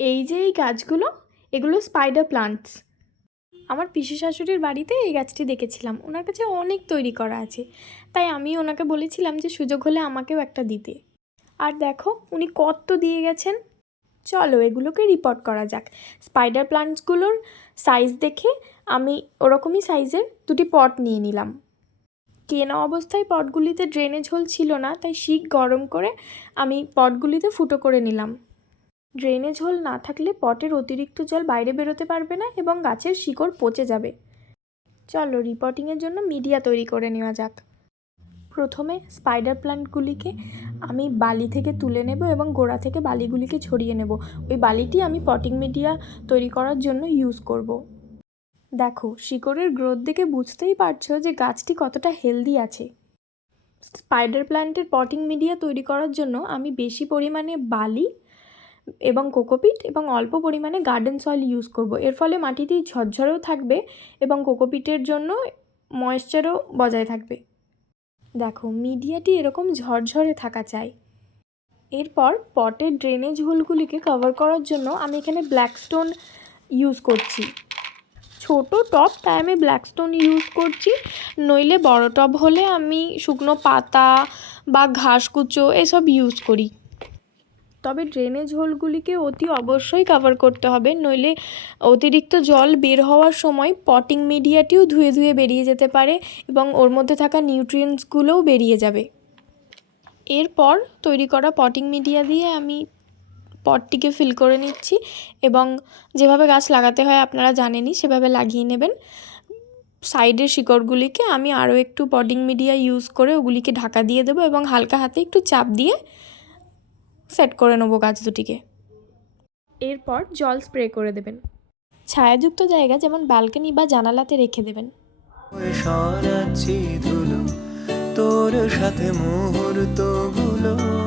এই যে এই গাছগুলো, এগুলো স্পাইডার প্লান্টস আমার পিসি শাশুড়ির বাড়িতে এই গাছটি দেখেছিলাম। ওনার কাছে অনেক তৈরি করা আছে। তাই আমি ওনাকে বলেছিলাম যে সুযোগ হলে আমাকেও একটা দিতে। আর দেখো, উনি কত দিয়ে গেছেন। চলো এগুলোকে রিপোর্ট করা যাক। স্পাইডার প্লান্টসগুলোর সাইজ দেখে আমি ওরকমই সাইজের দুটি পট নিয়ে নিলাম। কেনা অবস্থায় পটগুলিতে ড্রেনেজ হোল ছিল না, তাই শিক গরম করে আমি পটগুলিতে ফুটো করে নিলাম। ড্রেনেজ হোল না থাকলে পটের অতিরিক্ত জল বাইরে বেরোতে পারবে না এবং গাছের শিকড় পচে যাবে। চলো রিপোর্টিংয়ের জন্য মিডিয়া তৈরি করে নেওয়া যাক। প্রথমে স্পাইডার প্লান্টগুলিকে আমি বালি থেকে তুলে নেব এবং গোড়া থেকে বালিগুলিকে ছড়িয়ে নেব। ওই বালিটি আমি পটিং মিডিয়া তৈরি করার জন্য ইউজ করব। দেখো, শিকড়ের গ্রোথ দেখে বুঝতেই পারছ যে গাছটি কতটা হেলদি আছে। স্পাইডার প্ল্যান্টের পটিং মিডিয়া তৈরি করার জন্য আমি বেশি পরিমাণে বালি এবং কোকোপিট এবং অল্প পরিমাণে গার্ডেন সয়েল ইউজ করব। এর ফলে মাটিটি ঝরঝরেও থাকবে এবং কোকোপিটের জন্য ময়েশ্চারও বজায় থাকবে। দেখো, মিডিয়াটি এরকম ঝরঝরে থাকা চাই। এরপর পটের ড্রেনেজ হোলগুলিকে কভার করার জন্য আমি এখানে ব্ল্যাক স্টোন ইউজ করছি। ছোট টব তাই আমি ব্ল্যাক স্টোন ইউজ করছি, নইলে বড় টব হলে আমি শুকনো পাতা বা ঘাস কুচো এসব ইউজ করি। তবে ড্রেনেজ হোলগুলিকে অতি অবশ্যই কভার করতে হবে। নইলে অতিরিক্ত জল বের হওয়ার সময় পটিং মিডিয়াটিও ধুয়ে ধুয়ে বেরিয়ে যেতে পারে এবং ওর মধ্যে থাকা নিউট্রিয়েন্টসগুলোও বেরিয়ে যাবে। এরপর তৈরি করা পটিং মিডিয়া দিয়ে আমি পটটিকে ফিল করে নিচ্ছি এবং যেভাবে গাছ লাগাতে হয় আপনারা জানেনই, সেভাবে লাগিয়ে নেবেন। সাইডের শিকড়গুলিকে আমি আরও একটু পটিং মিডিয়া ইউজ করে ওগুলিকে ঢাকা দিয়ে দেবো এবং হালকা হাতে একটু চাপ দিয়ে সেট করে নেব গাছ দুটিকে। এরপর জল স্প্রে করে দেবেন। ছায়াযুক্ত জায়গা যেমন ব্যালকনি বা জানালাতে রেখে দেবেন। তোর সাথে মুহূর্তগুলো